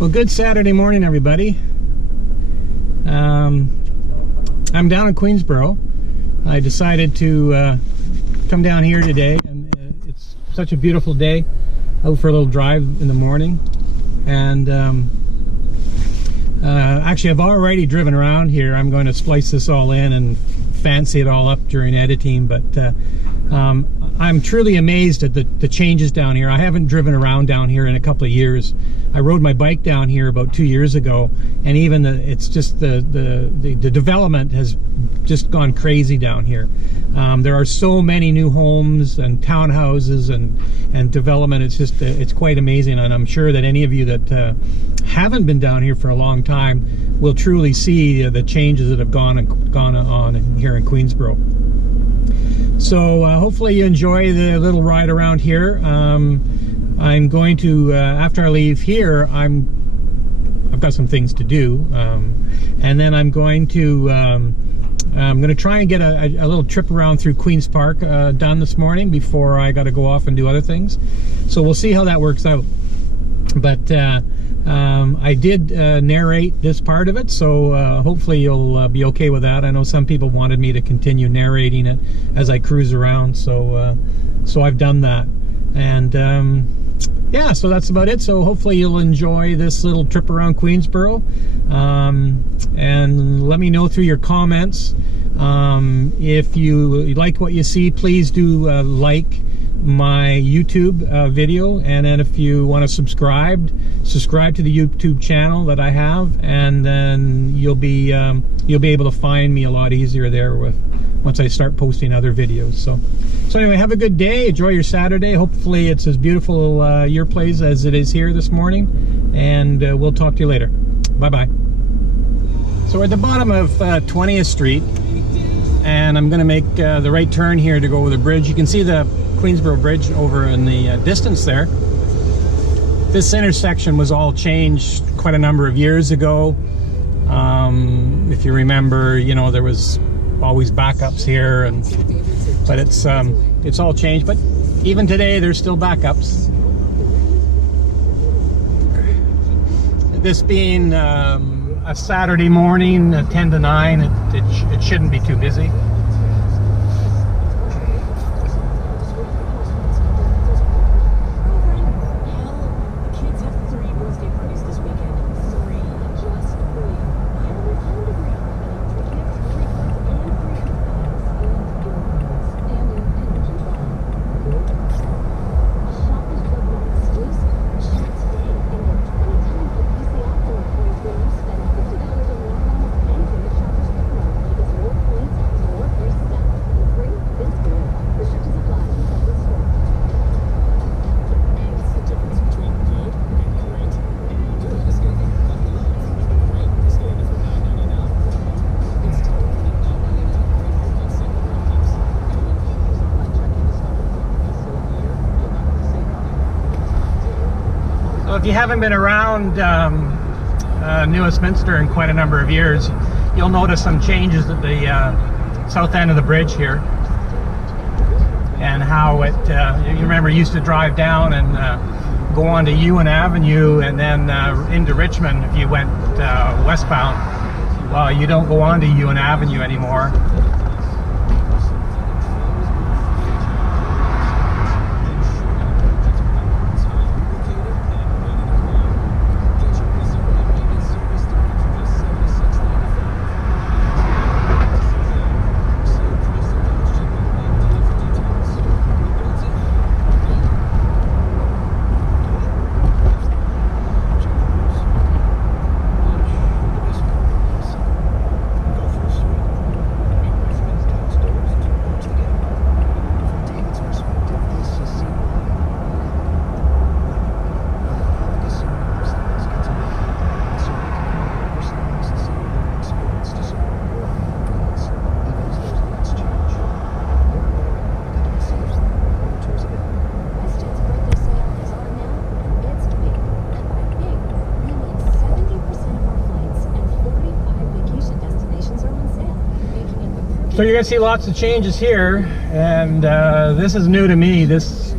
Well, good Saturday morning, everybody. I'm down in Queensborough. I decided to come down here today, and it's such a beautiful day. Out for a little drive in the morning, and actually I've already driven around here. I'm going to splice this all in and fancy it all up during editing, but I'm truly amazed at the changes down here. I haven't driven around down here in a couple of years. I rode my bike down here about 2 years ago, and even it's just the development has just gone crazy down here. There are so many new homes and townhouses and development. It's just it's quite amazing, and I'm sure that any of you that haven't been down here for a long time will truly see the changes that have gone on here in Queensborough. So hopefully you enjoy the little ride around here. I'm going to after I leave here, I've got some things to do, and then I'm going to try and get a little trip around through Queen's Park done this morning before I got to go off and do other things. So we'll see how that works out. But I did narrate this part of it, so hopefully you'll be okay with that. I know some people wanted me to continue narrating it as I cruise around, so I've done that. And yeah, so that's about it. So hopefully you'll enjoy this little trip around Queensborough, and let me know through your comments. If you like what you see, please do like my YouTube video, and then if you want to subscribe to the YouTube channel that I have, and then you'll be able to find me a lot easier there once I start posting other videos. So anyway, have a good day, enjoy your Saturday. Hopefully it's as beautiful your place as it is here this morning, and we'll talk to you later. Bye bye. So we're at the bottom of 20th Street, and I'm going to make the right turn here to go over the bridge. You can see the Queensborough Bridge over in the distance there. This intersection was all changed quite a number of years ago. If you remember, you know, there was always backups here, but it's all changed. But even today, there's still backups. This being a Saturday morning, 10 to 9, it shouldn't be too busy. If you haven't been around Westminster in quite a number of years, you'll notice some changes at the south end of the bridge here, and how it, you remember, used to drive down and go on to Ewan Avenue and then into Richmond if you went westbound. Well, you don't go on to Ewan Avenue anymore. So you're gonna see lots of changes here, and this is new to me. This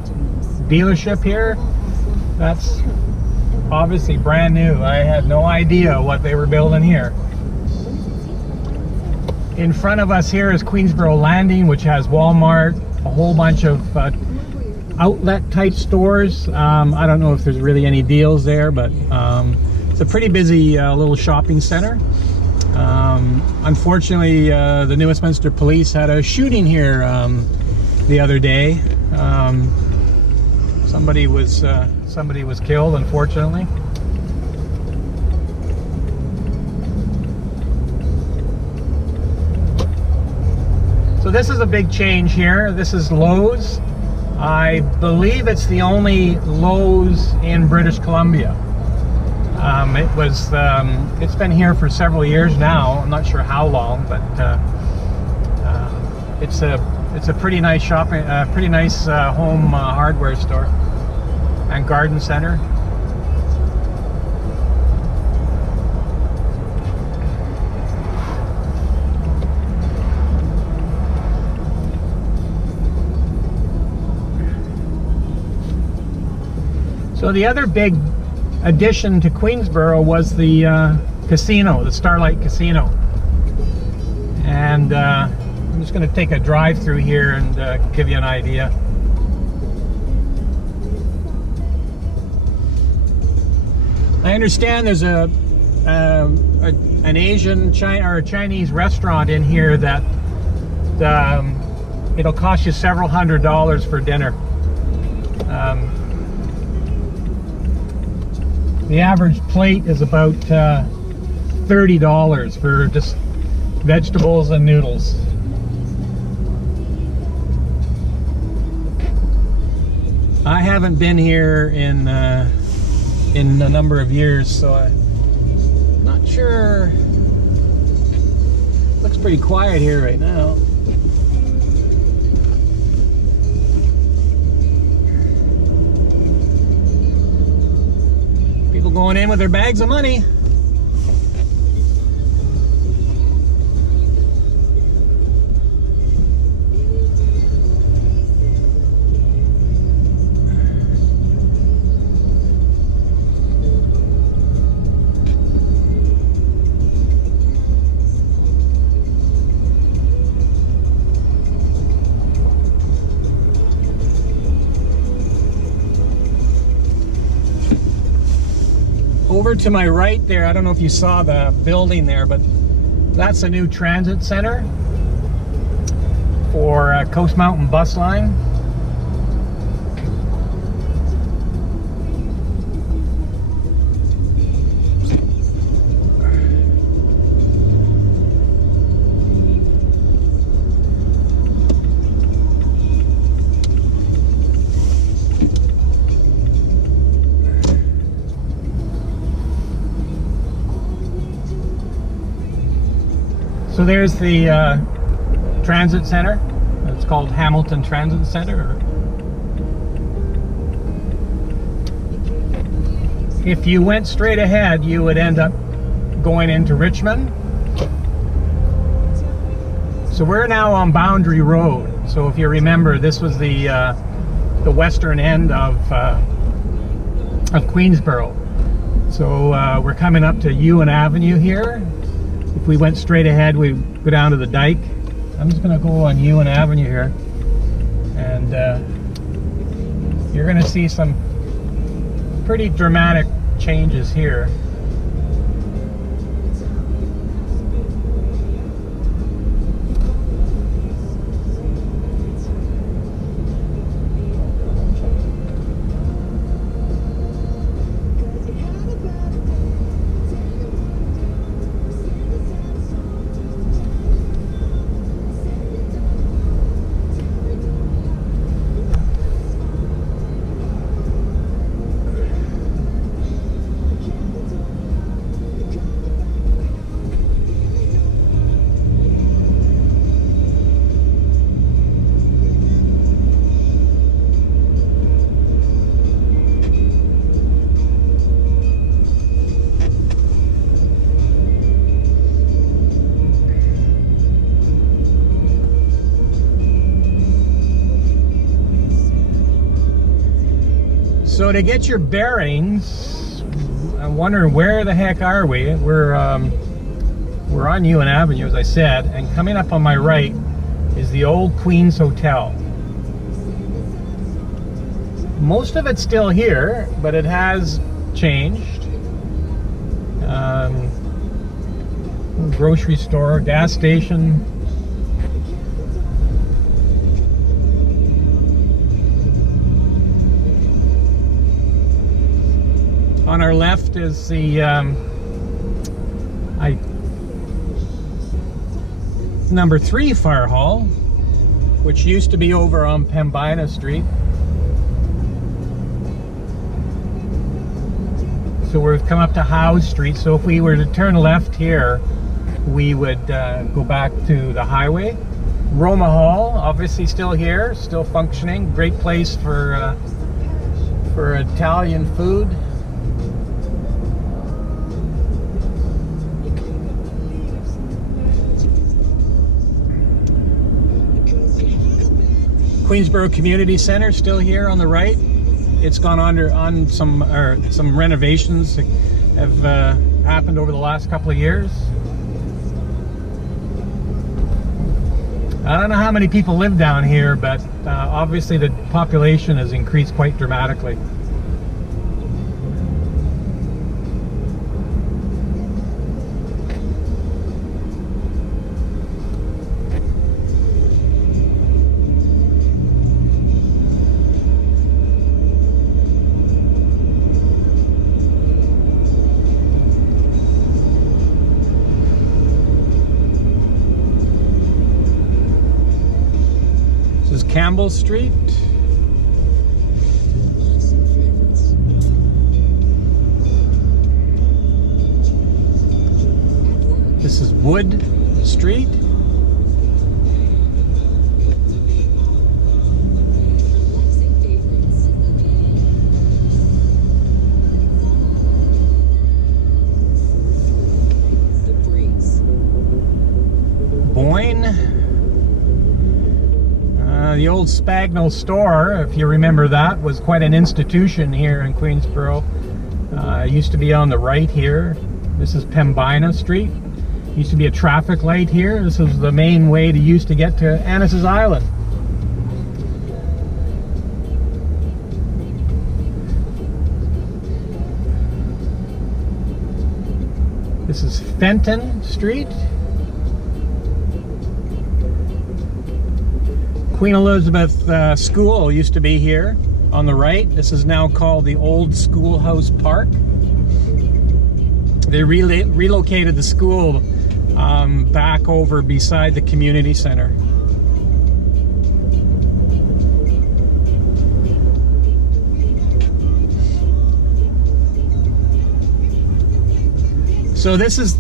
dealership here, that's obviously brand new. I had no idea what they were building here. In front of us here is Queensborough Landing, which has Walmart, a whole bunch of outlet type stores. I don't know if there's really any deals there, but it's a pretty busy little shopping center. Unfortunately, the New Westminster Police had a shooting here the other day. Somebody was killed, unfortunately. So this is a big change here. This is Lowe's. I believe it's the only Lowe's in British Columbia. It's been here for several years now. I'm not sure how long, but it's a pretty nice shopping, pretty nice home hardware store and garden center. So the other big addition to Queensborough was the casino, the Starlight Casino. And I'm just going to take a drive through here and give you an idea. I understand there's an Asian or Chinese restaurant in here that it'll cost you several $100s for dinner. The average plate is about $30 for just vegetables and noodles. I haven't been here in a number of years, so I'm not sure. Looks pretty quiet here right now. People going in with their bags of money. Over to my right there, I don't know if you saw the building there, but that's a new transit center for Coast Mountain Bus Line. So there's the transit center. It's called Hamilton Transit Center. If you went straight ahead, you would end up going into Richmond. So we're now on Boundary Road. So if you remember, this was the western end of Queensborough. So we're coming up to Ewan Avenue here. If we went straight ahead, we go down to the Dyke. I'm just going to go on Ewan Avenue here, and you're going to see some pretty dramatic changes here. So to get your bearings, I'm wondering where the heck are we? We're on Ewan Avenue, as I said, and coming up on my right is the old Queen's Hotel. Most of it's still here, but it has changed. Grocery store, gas station. On our left is the number 3 fire hall, which used to be over on Pembina Street. So we've come up to Howe Street. So if we were to turn left here, we would go back to the highway. Roma Hall, obviously still here, still functioning. Great place for Italian food. Queensborough Community Center still here on the right. It's gone on some renovations that have happened over the last couple of years. I don't know how many people live down here, but obviously the population has increased quite dramatically. Campbell Street. This is Wood Street. Boyne. The old Spagnell store, if you remember that, was quite an institution here in Queensborough. It used to be on the right here. This is Pembina Street. Used to be a traffic light here. This was the main way to use to get to Annis's Island. This is Fenton Street. Queen Elizabeth School used to be here on the right. This is now called the Old Schoolhouse Park. They relocated the school back over beside the community center. So this is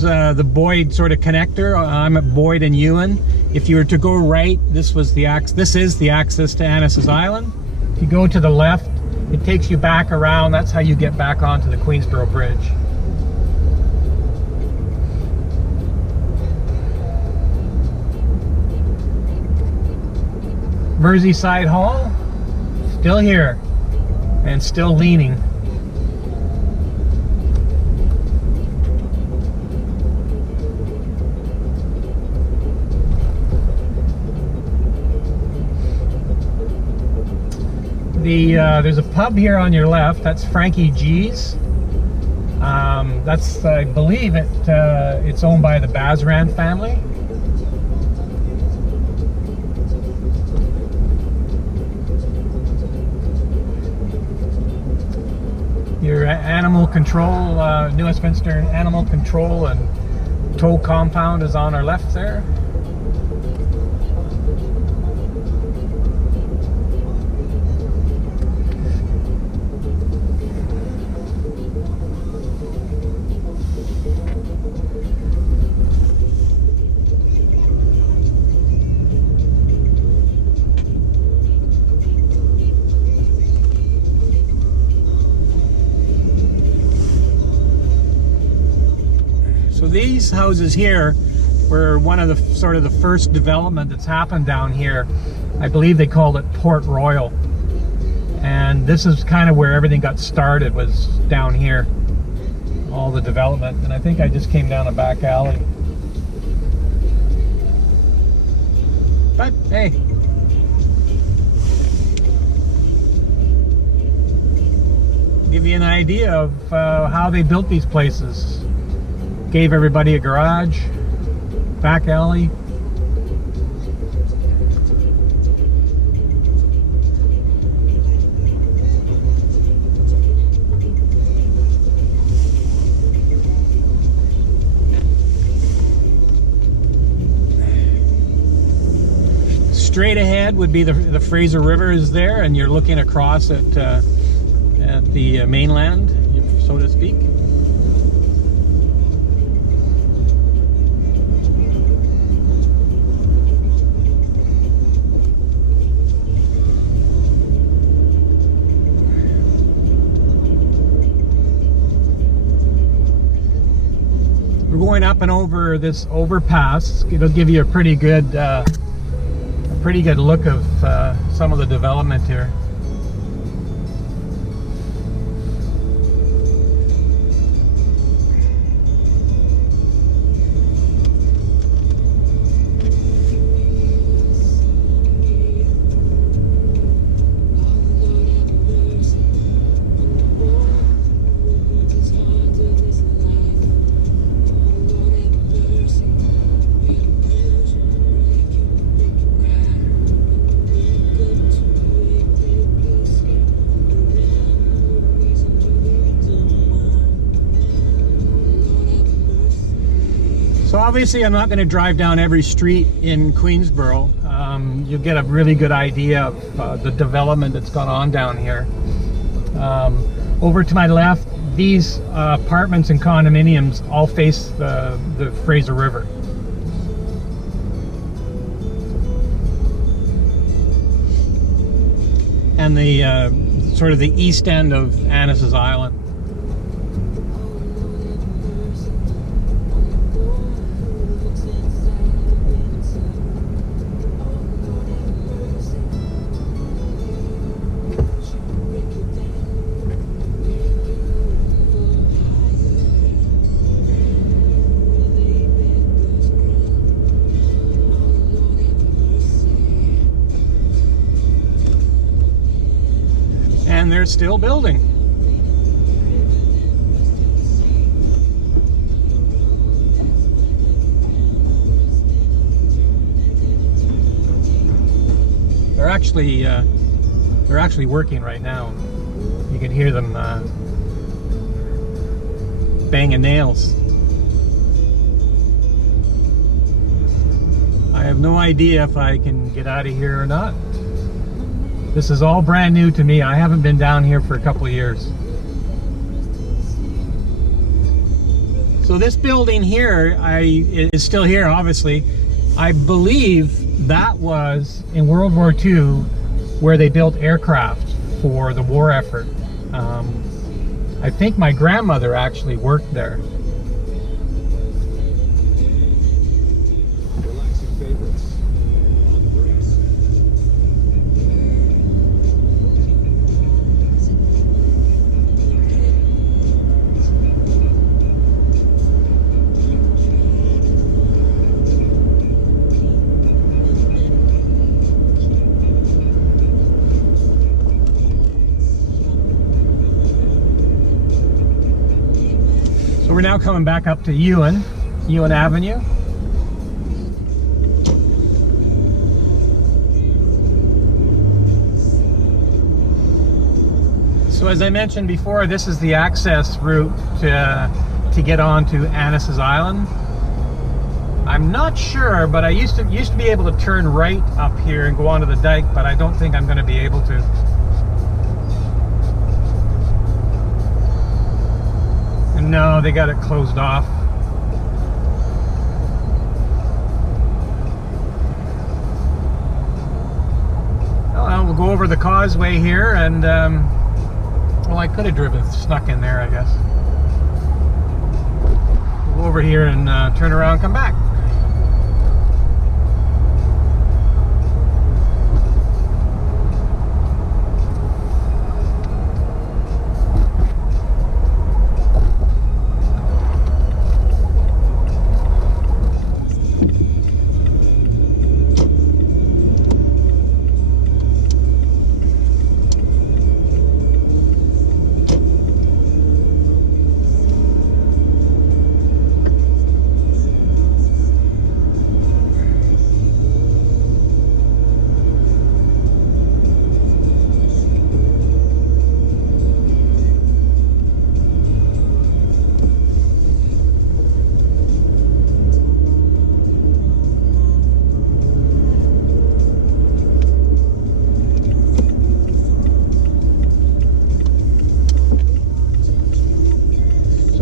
the Boyd sort of connector. I'm at Boyd and Ewan. If you were to go right, this is the access to Annis's Island. If you go to the left, it takes you back around. That's how you get back onto the Queensborough Bridge. Merseyside Hall, still here and still leaning. There's a pub here on your left. That's Frankie G's. I believe it's owned by the Bazran family. Your animal control, New Westminster Animal Control and Tow Compound is on our left there. These houses here were one of the sort of the first development that's happened down here. I believe they called it Port Royal, and this is kind of where everything got started, was down here. all the development, and I think I just came down a back alley. But hey, give you an idea of how they built these places. Gave everybody a garage, back alley. Straight ahead would be the Fraser River is there, and you're looking across at the mainland, so to speak. We're going up and over this overpass. It'll give you a pretty good look of some of the development here. So obviously I'm not going to drive down every street in Queensborough. You'll get a really good idea of the development that's gone on down here. Over to my left, these apartments and condominiums all face the Fraser River. And the sort of the east end of Annis's Island. And they're still building. They're actually working right now. You can hear them banging nails. I have no idea if I can get out of here or not. This is all brand new to me. I haven't been down here for a couple of years. So this building here is still here, obviously. I believe that was in World War II where they built aircraft for the war effort. I think my grandmother actually worked there. We're now coming back up to Ewan Avenue. So as I mentioned before, this is the access route to get onto Annis's Island. I'm not sure, but I used to be able to turn right up here and go onto the dike, but I don't think I'm going to be able to. No, they got it closed off. Oh, well, we'll go over the causeway here, and well, I could have snuck in there, I guess. We'll go over here and turn around and come back.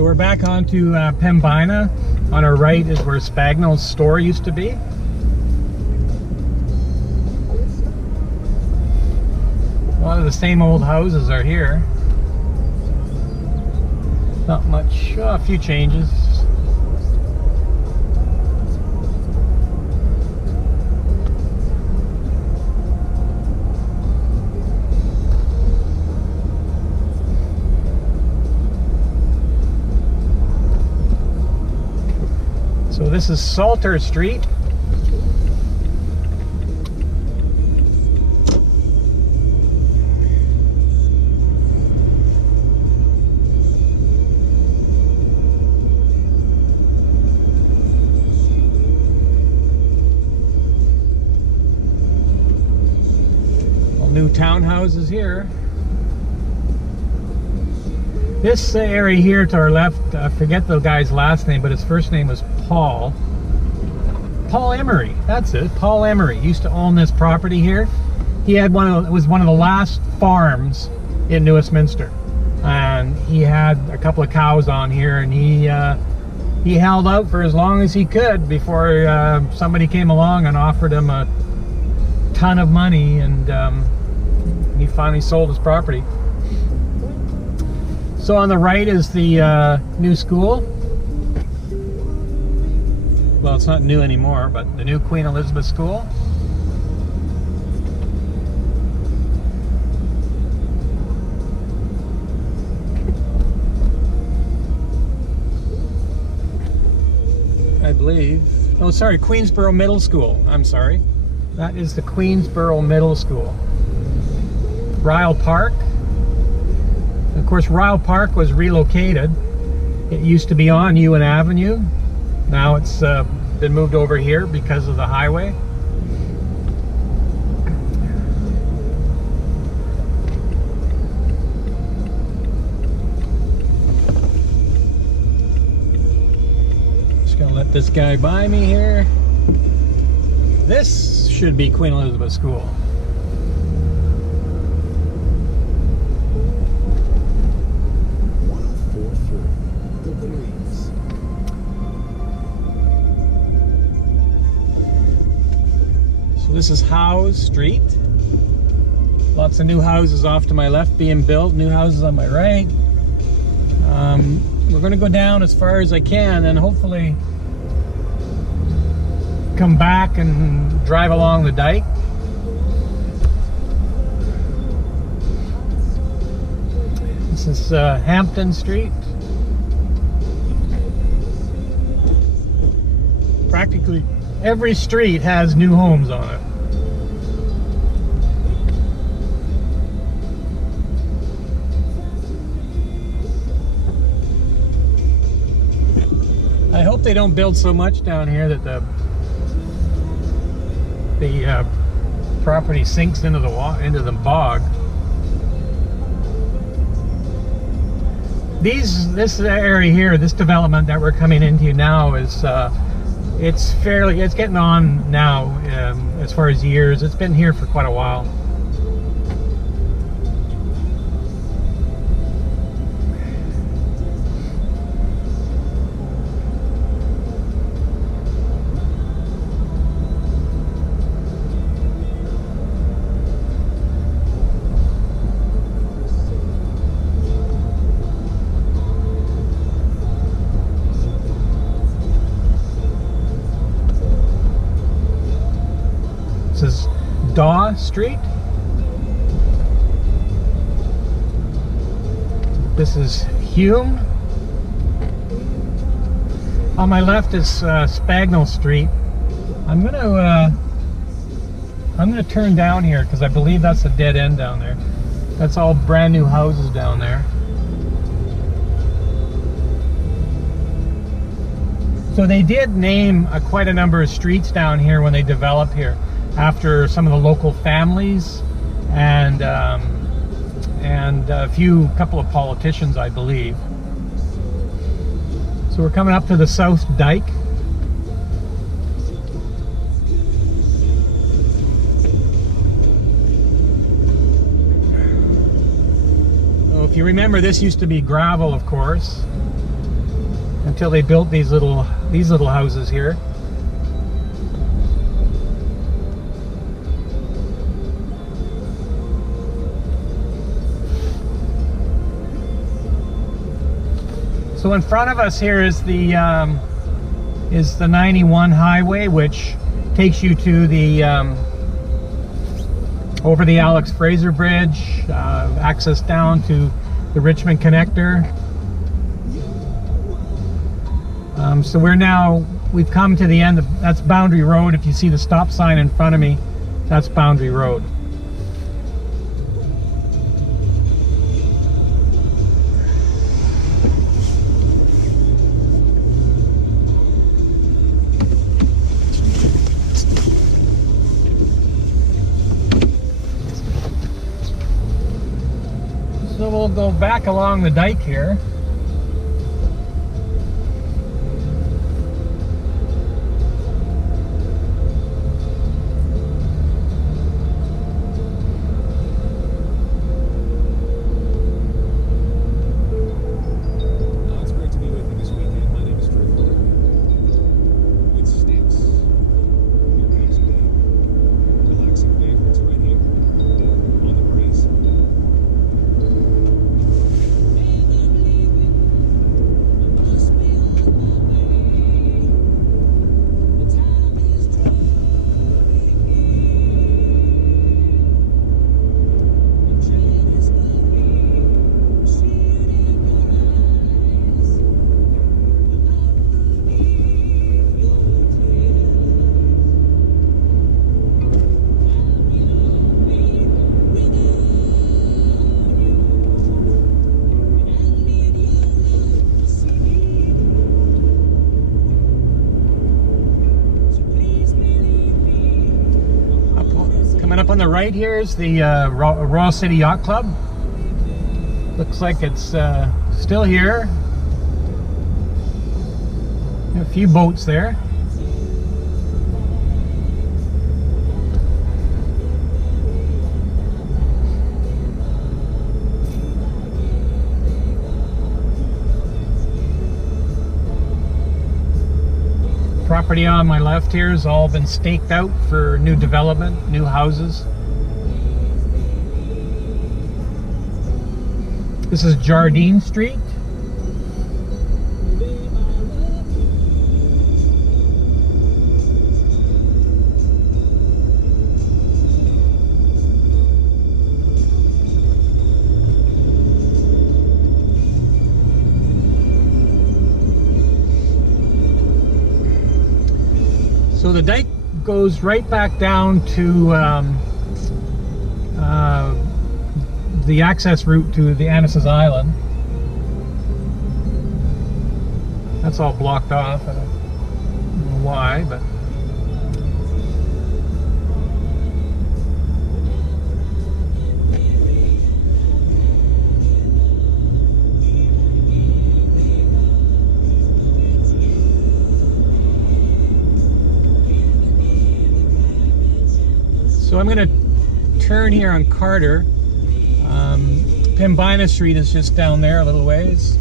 So we're back onto Pembina. On our right is where Spagnol's store used to be. A lot of the same old houses are here. Not much, a few changes. So this is Salter Street. All new townhouses here. This area here to our left, I forget the guy's last name, but his first name was Paul. Paul Emery, that's it. Paul Emery used to own this property here. He had was one of the last farms in New Westminster, and he had a couple of cows on here, and he held out for as long as he could before somebody came along and offered him a ton of money, and he finally sold his property. So on the right is the new school. Well, it's not new anymore, but the new Queen Elizabeth School. I believe. Oh, sorry, Queensborough Middle School. I'm sorry. That is the Queensborough Middle School. Ryle Park. Of course, Ryle Park was relocated. It used to be on Ewan Avenue. Now it's been moved over here because of the highway. Just gonna let this guy by me here. This should be Queen Elizabeth School. This is Howes Street. Lots of new houses off to my left being built, new houses on my right. We're going to go down as far as I can and hopefully come back and drive along the dike. This is Hampton Street. Practically every street has new homes on it. I hope they don't build so much down here that the property sinks into the bog. This area here, this development that we're coming into now is it's getting on now as far as years. It's been here for quite a while. This is Daw Street. This is Hume. On my left is Spagnol Street. I'm gonna turn down here because I believe that's a dead end down there. That's all brand new houses down there. So they did name quite a number of streets down here when they developed here, after some of the local families and a couple of politicians, I believe. So we're coming up to the South Dyke. So if you remember, this used to be gravel, of course. until they built these little houses here. So in front of us here is the 91 highway, which takes you to the over the Alex Fraser Bridge, access down to the Richmond Connector. So we've come to the end of, that's Boundary Road. If you see the stop sign in front of me, that's Boundary Road. So we'll go back along the dike here. Up on the right here is the Royal City Yacht Club. Looks like it's still here. A few boats there. Property on my left here has all been staked out for new development, new houses. This is Jardine Street. So the dike goes right back down to the access route to the Annis's Island. That's all blocked off. I don't know why, but so I'm going to turn here on Carter. Pembina Street is just down there a little ways.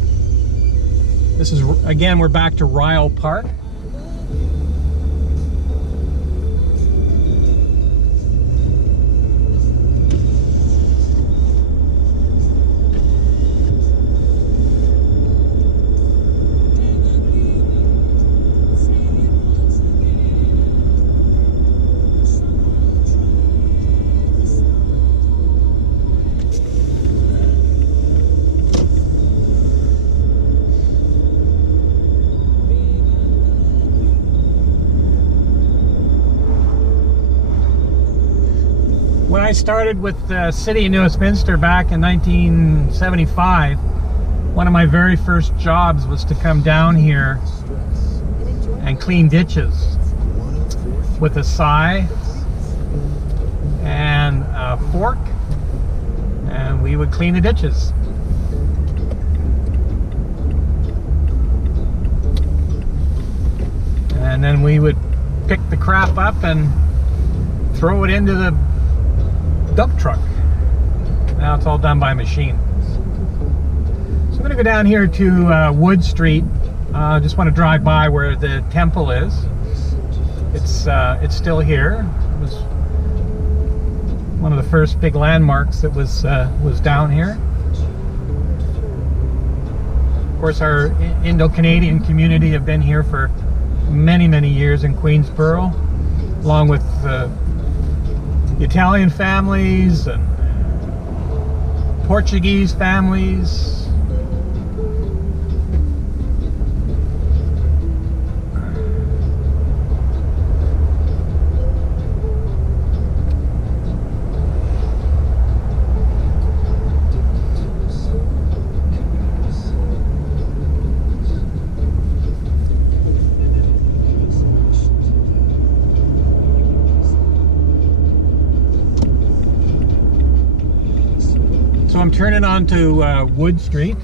This is, again, we're back to Ryle Park. When I started with the City of Westminster back in 1975, one of my very first jobs was to come down here and clean ditches with a scythe and a fork, and we would clean the ditches. And then we would pick the crap up and throw it into the dump truck. Now it's all done by machine. So I'm going to go down here to Wood Street Just want to drive by where the temple is. It's still here. It was one of the first big landmarks that was down here. Of course, our Indo-Canadian community have been here for many, many years in Queensborough, along with the Italian families and Portuguese families. So I'm turning onto Wood Street.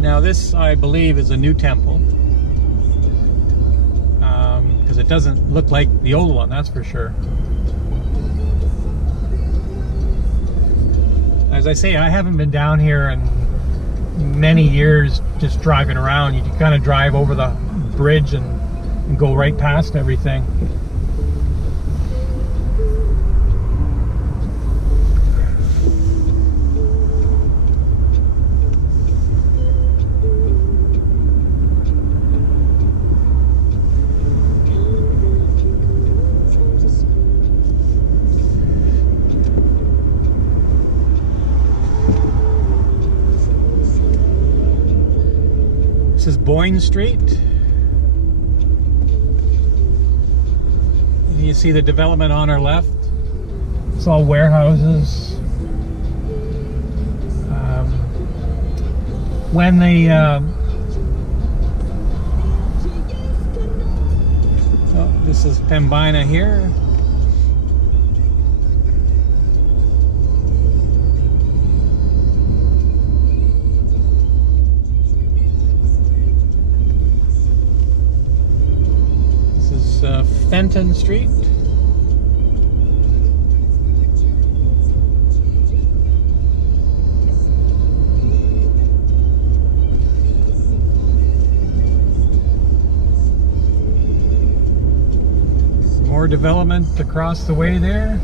Now this, I believe, is a new temple, because it doesn't look like the old one, that's for sure. As I say, I haven't been down here in many years just driving around. You kind of drive over the bridge and go right past everything. This is Boyne Street. You see the development on our left. It's all warehouses. When they this is Pembina here. Fenton Street. More development across the way there.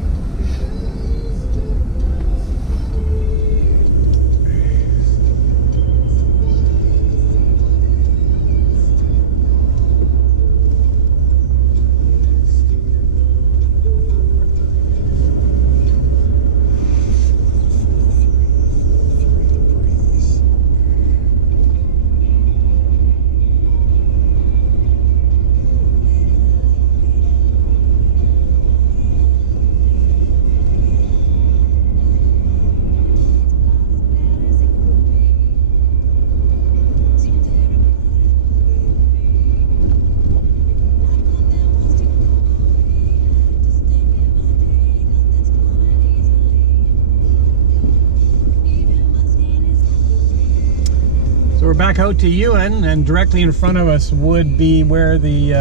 We're back out to Ewan, and directly in front of us would be where the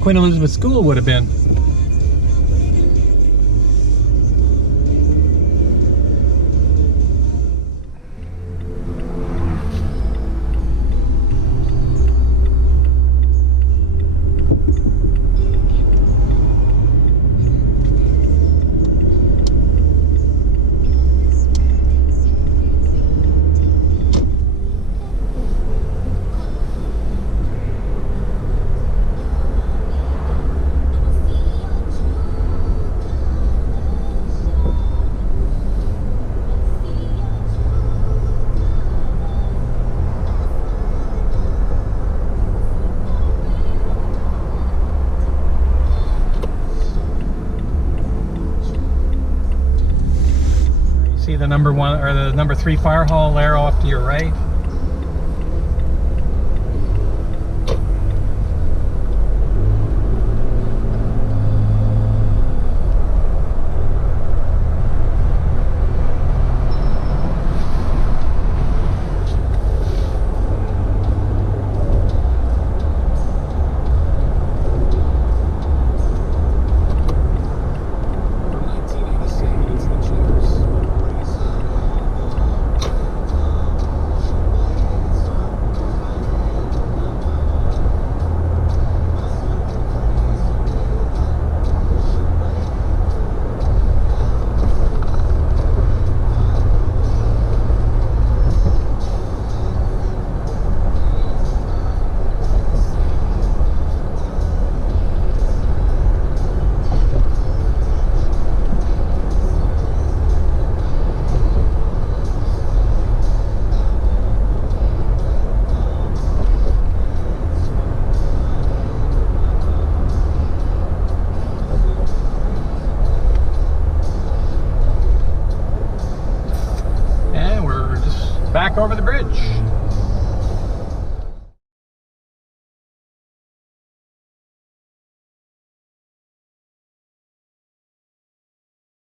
Queen Elizabeth School would have been. See the number 1 or the number 3 fire hall there off to your right. Back over the bridge.